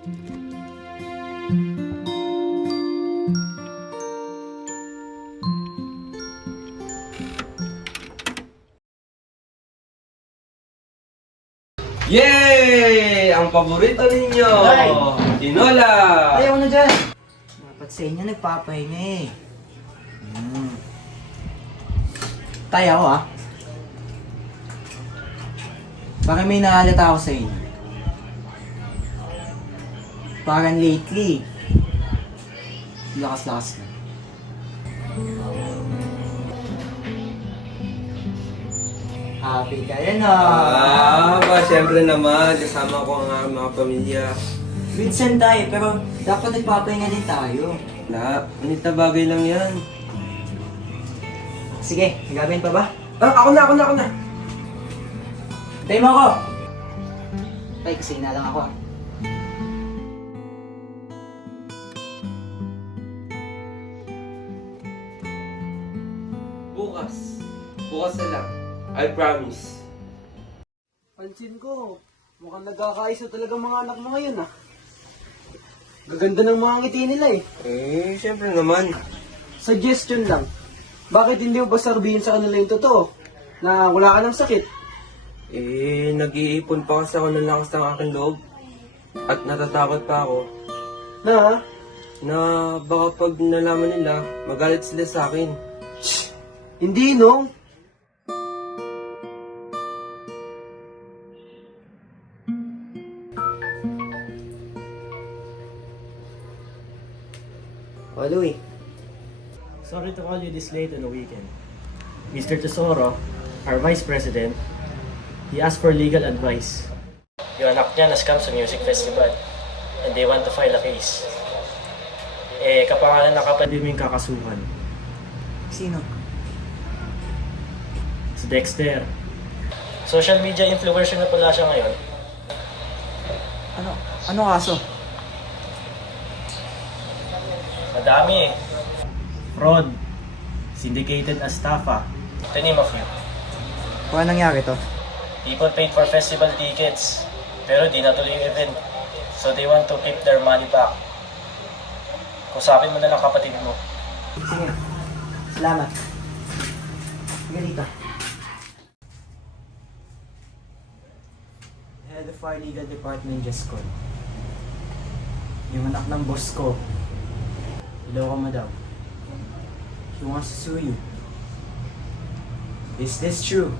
Yay! Ang paborito ninyo! Ay! Tinola! Ayaw na dyan. Dapat sa inyo nagpapahinga eh. Tayo ako ah. Parang may nahalata ako sa inyo. Parang lately. Lakas-lakas na. Happy ka rin Siyempre naman, kasama ko ang mga pamilya. Minsan tayo, pero dapat nagpapahinga din tayo. Manit na bagay lang yan. Sige, gagawin pa ba? Ako na! Tayo mo ako! Tay, kasi na lang ako. Bukas na lang. I promise. Pansin ko, mukhang nagkakaisa talaga mga anak mo ngayon ah. Gaganda ng mga ngiti nila Siyempre naman. Suggestion lang, bakit hindi mo ba sabihin sa kanila yung totoo? Na wala ka ng sakit? Nag-iipon pa kasi ako ng lakas ng aking loob. At natatakot pa ako Na? na baka pag nalaman nila, magalit sila sa akin. Hindi no? O, Louie. Sorry to call you this late on the weekend. Mr. Tesoro, our Vice President, he asked for legal advice. Yung anak niya na-scam sa music festival and they want to file a case. Kapangalan na kapatid mo yung kakasuhan. Sino? Si Dexter. Social media influencer na pala siya ngayon. Ano kaso? Madami Fraud, syndicated estafa, to name a few. Kung anong nangyari to? People paid for festival tickets, pero di natuloy yung event. So they want to keep their money back. Kusapin mo na lang kapatid mo. Sige. Salamat. Sige dito. Head of our legal department just called. Yung anak ng boss ko. Iloko mo daw. He wants to sue you. Is this true?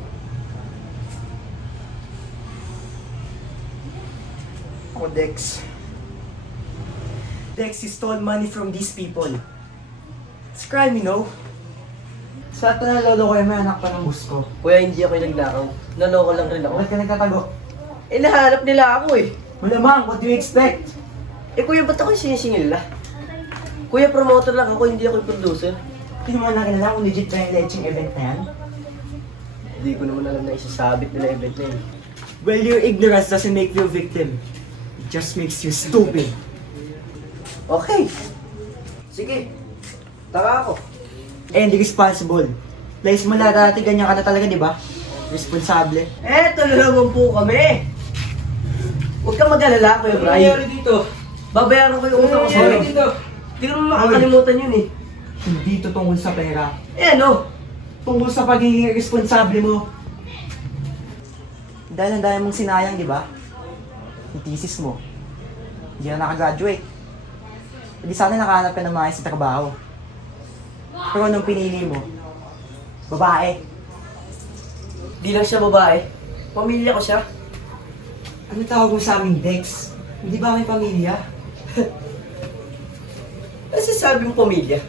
Ako, Dex. Dex, you stole money from these people. It's crime, you know? Sa ito nalolo ko yung may anak pa ng boss ko. Kuya, hindi ako yung nagnakaw. Naloko lang rin ako. Bakit ka nagtatago? Nahanap nila ako Malamang, what do you expect? Kuya, ba't ako sinisingil nila? Kuya, promoter lang ako, hindi ako yung producer. Hindi mo na kilala kung legit ba yung leching event na yan? Hindi ko naman alam na isasabit nila event na yun. Well, your ignorance doesn't make you a victim. It just makes you stupid. Okay. Sige. Taka ako. And responsible. Place mo na dati, ganyan ka na talaga, di ba? Responsable. Eto na naman po kami. Huwag kang mag-alala, Kuya Ano Brian. nangyari dito? Babayaran ko yung utang ko Ano sa'yo. nangyari dito? Hindi ko naman makakalimutan yun Hindi to tungkol sa pera. Ano? Tungkol sa pagiging responsable mo. Dahil ang dami mong sinayang, di ba? Yung thesis mo. Hindi na nakagraduate. Hindi sana nakahanap ka ng maayos sa trabaho. Pero anong pinili mo? Babae. Di lang siya babae. Pamilya ko siya. Ano tawag mo sa aming Dex? Hindi ba may pamilya? Kasi sabi mo pamilya.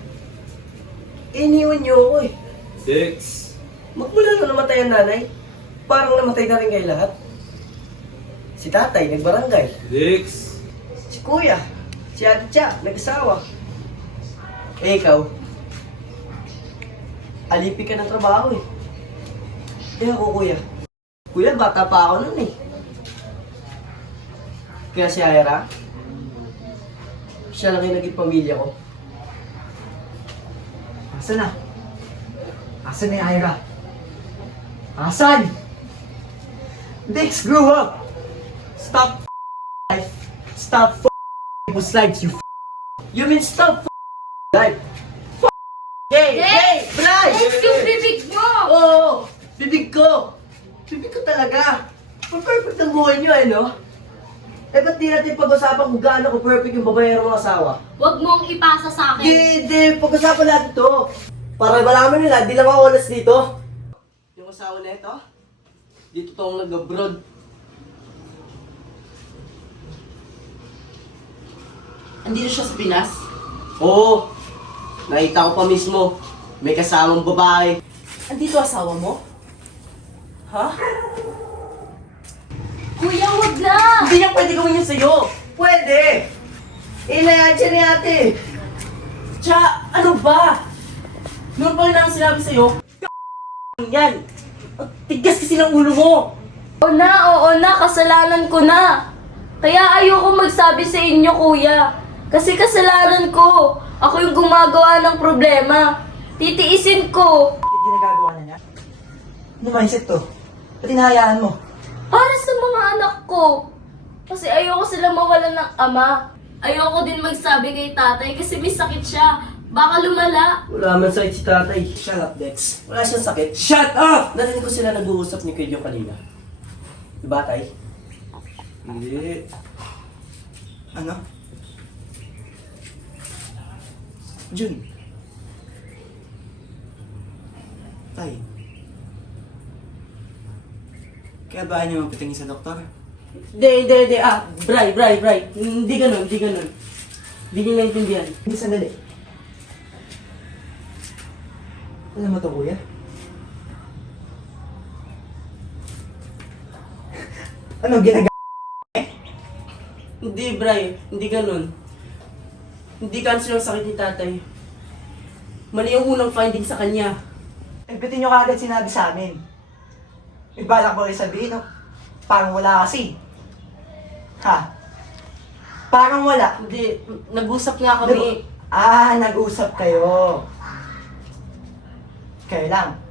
Iniwan niyo ako Dex. Magmula na namatay ang nanay, parang namatay na rin kayo lahat. Si tatay, nagbarangay. Dex. Si kuya, si ate Cha, nag-asawa. Ikaw, alipi ka ng trabaho ako kuya. Kuya, bata pa ako nun Kaya si Ira, siya lang yung naging pamilya ko. Asan na? Asan na yung Ira? Asan? Dex, grow up! Stop life! Stop people's lives, you You mean stop life. Yay! Yay! Blay! Yes, yung bibig mo! Oo! Bibig ko! Bibig ko talaga! Perfect ang buhay niyo no? Ba't di natin pag-usapan kung gaano ko perfect yung babae ng mga asawa? Huwag mong ipasa sa akin. Di, pag-usapan natin to. Para malaman nila, di lang ako honest dito. Yung asawa na ito, dito tong nag-abroad. Andito siya sa Pinas? Oo, nakita ko pa mismo. May kasamang babae. Andito asawa mo? Ha? Kuya, wag na! Hindi niya pwede gawin yun sa'yo. Pwede! Inayaan siya ni ate. Tsaka, ano ba? Noon pa rin ang sinabi sa'yo, yan. Ang tigas kasi ng ulo mo. Oo na, kasalanan ko na. Kaya ayoko magsabi sa inyo, kuya. Kasi kasalanan ko. Ako yung gumagawa ng problema. Titiisin ko. Ginagagawa na niya? Ano mindset to? Ba't hinahayaan mo? Para sa mga anak ko. Kasi ayoko sila mawalan ng ama. Ayoko din magsabi kay tatay kasi may sakit siya. Baka lumala. Wala man sakit si tatay. Shut up, Dex. Wala siyang sakit. Shut up! Narinig ko sila nag-uusap ni Kuya kanina. Diba, tay? Hindi. Ano? Jun. Tay. Kaya ba niyo mapitingin sa doktor? Hindi. Bray. Hindi ganun. Hindi niyo naintindihan. Hindi, sandali. Alam mo to, kuya? Ano, Hindi, Bray. Hindi ganun. Hindi cancer ang sakit ni tatay. Mali yung unang finding sa kanya. Eh, ba't nyo kagad sinabi sa amin? May balak ba kayo sabihin, no? Parang wala kasi. Ha? Parang wala. Hindi, nag-usap nga kami. Nag-usap kayo. Kayo lang.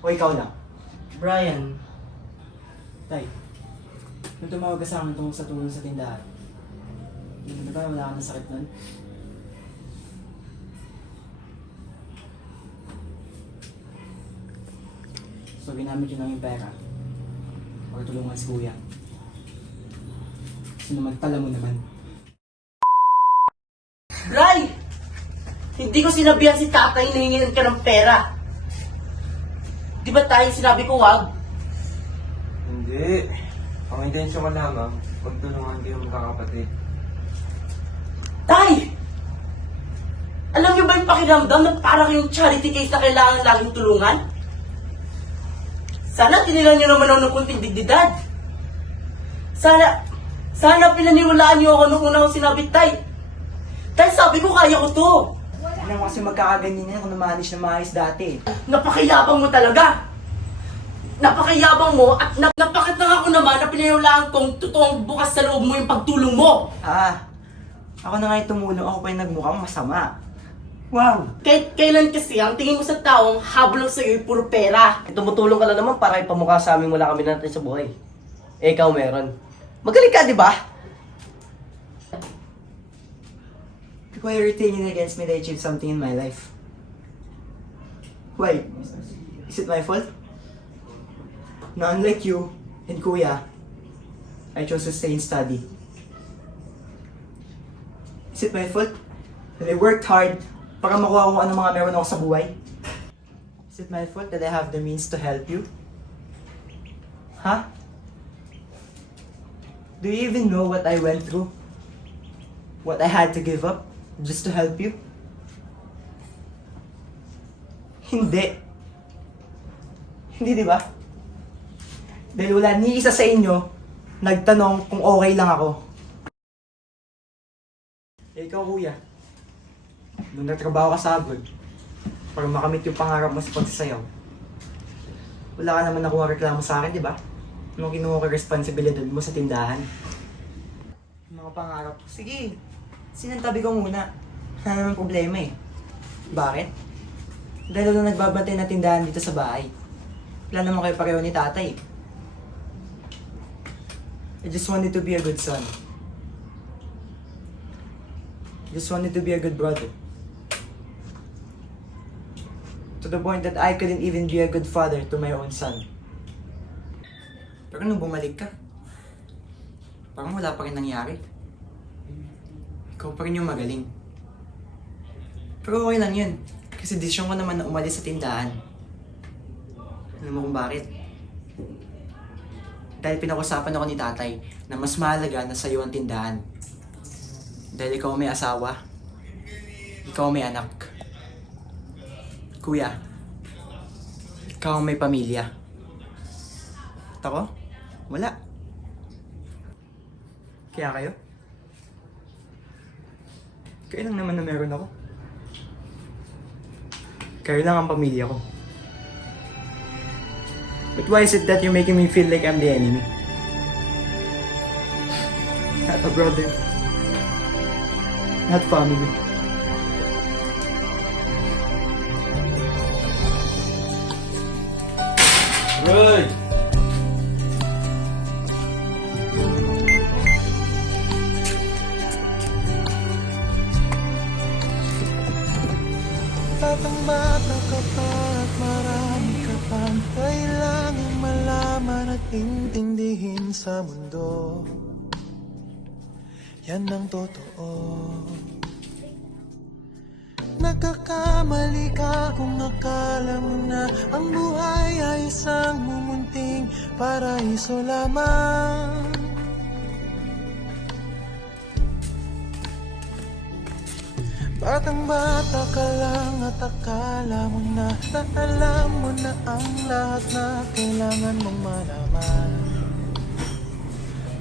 O ikaw lang. Brian, Tay, nung tumawag ka sa akin tungkol sa tulong sa tindahan, di ba wala ka ng sakit nun? So ginamit yun lang yung pera. O tulungan si kuya. Sino magtala mo naman? Bray! Hindi ko sinabihan si tatay na hingin ka ng pera. Di ba tayo sinabi ko wag? Hindi. Ang intensyon ko lamang, pagtulungan kayo magkakapatid. Tay! Alam niyo ba yung pakiramdam na parang yung charity case na kailangan laging tulungan? Sana tinilan niyo naman ako ng kunting dignidad. Sana pinaniwalaan niyo ako nung una ko sinabi, Tay. Tay, sabi ko kaya ko to. Alam mo kasi magkakaganyan yan kung namanage na maayos dati. Napakayabang mo talaga. Napakayabang mo at napakatanga ko naman na pinaniwalaan kong totoong bukas sa loob mo yung pagtulong mo. Ako na nga yung tumulong, ako pa yung nagmukhang masama. Wow! Kahit kailan kasi ang tingin mo sa taong habol lang sa'yo ay puro pera. Tumutulong ka lang naman para ipamukha sa amin wala kami natin sa buhay. Eh, ikaw meron. Magaling ka, di ba? Why are you thinking against me that I achieved something in my life? Why? Is it my fault? Na unlike you and Kuya, I chose to stay and study. Is it my fault that I worked hard para makuha ko kung ano mga meron ako sa buhay? Is it my fault that I have the means to help you? Huh? Do you even know what I went through? What I had to give up just to help you? Hindi. Hindi, di ba? Dahil wala ni isa sa inyo nagtanong kung okay lang ako. Eh, ikaw, kuya. Nung nagtrabaho ka sa abroad, para makamit yung pangarap mo sa pagsasayaw, wala ka naman nakuha reklamo sa akin, di ba? Nung kinuha ko responsibilidad mo sa tindahan. Mga pangarap ko, sige, sinantabi ko muna. Wala naman problema eh. Bakit? Dahil nung nagbabantay na tindahan dito sa bahay, wala naman kayo pareho ni tatay. I just wanted to be a good son. Just wanted to be a good brother. To the point that I couldn't even be a good father to my own son. Pero nung bumalik ka, parang wala pa rin nangyari. Ikaw pa rin yung magaling. Pero okay lang yun. Kasi desisyon ko naman na umalis sa tindahan. Alam mo kung bakit? Dahil pinag-usapan ako ni tatay na mas mahalaga na sa'yo ang tindahan. Dahil ikaw may asawa, ikaw may anak. Kuya, ikaw may pamilya. At ako, wala. Kaya kayo? Kayo lang naman na meron ako. Kayo lang ang pamilya ko. But why is it that you're making me feel like I'm the enemy? Not a brother. Not family. Roy! Batang bata ka pa at marami ka pang kailangan malaman at intindihin sa mundo. Yan ang totoo. Nagkakamali ka kung akala mo na ang buhay ay isang mumunting paraiso lamang. Batang bata ka lang at akala mo na alam mo na ang lahat na kailangan mong malaman.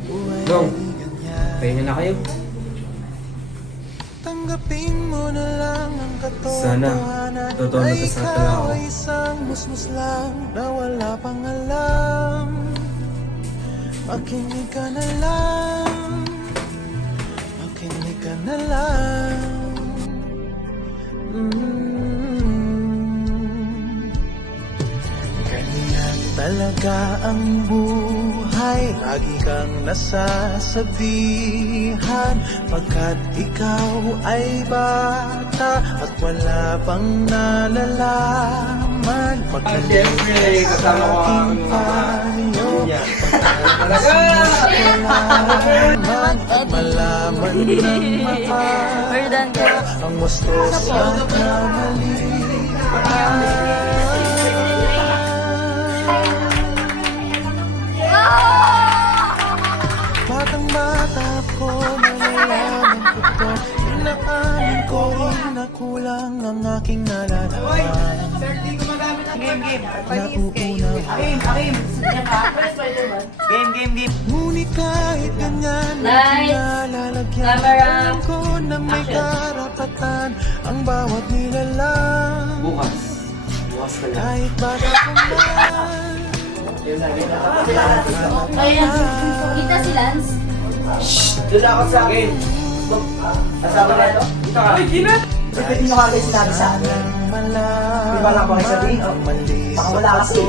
Buhay Dong, ay ganyan. pahinga na kayo. Tanggapin mo na lang ang Sana, katotohanan totoo na nagkasakit lang ikaw ako. ay isang musmus lang na wala pang alam. Makinig ka na lang, makinig ka na lang. Ganyan talaga ang buhay, lagi kang nasasabihan, pagkat ikaw ay bata at wala pang nalalaman. Siyempre, kasama ko ang mga pamilya. At malaman ng maaga ang mustos na mali. Batang bata ko, malalaman ko to. Inaamin ko rin na kulang ang aking nalalaman. Ngunit kahit ganyan, Nice. nalalagyan Camera. ko na may karapatan ang bawat nilalang. Bukas. Bukas ka lang. Kahit bata ko man. Ayan, kita si Lance. Dala ako sa akin. Kasama na ito? Ito ka. Ay, Gina! Pwede nyo kagad sinabi sa akin. Di ba lang ko kayo sabihin? Baka wala kasi.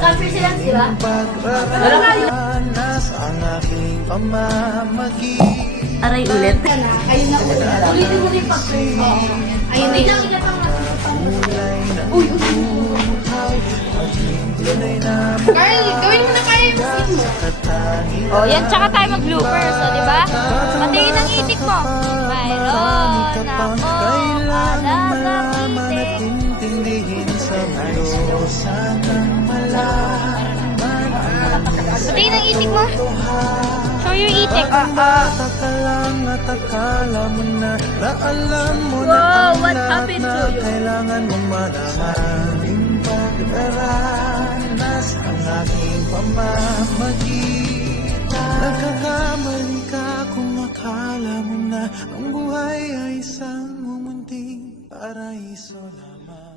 Capture si Lance, di ba? Pagranas ang aking pamamagitan. Aray ulit. Ayun na ulit. Ulitin mo rin pag-play. Ayun, wait lang, ilan ang Uy, Carl, gawin mo na kaya yung skin mo. Oh, yan, tsaka tayo mag-bloopers, o, di ba? Patingin ang itik mo. Mayroon ako alagang itik. Intindihin sa mundo, sanang malaman. Patingin ang itik mo. Show your itik. Bata ka lang at akala mo na alam mo na Wow, ang what lahat happened na to you? kailangan mong malaman. Pag-aranas ang aking pamamagitan. Nagkakamali ka kung akala mo na ang buhay ay isang mumunting paraiso lamang.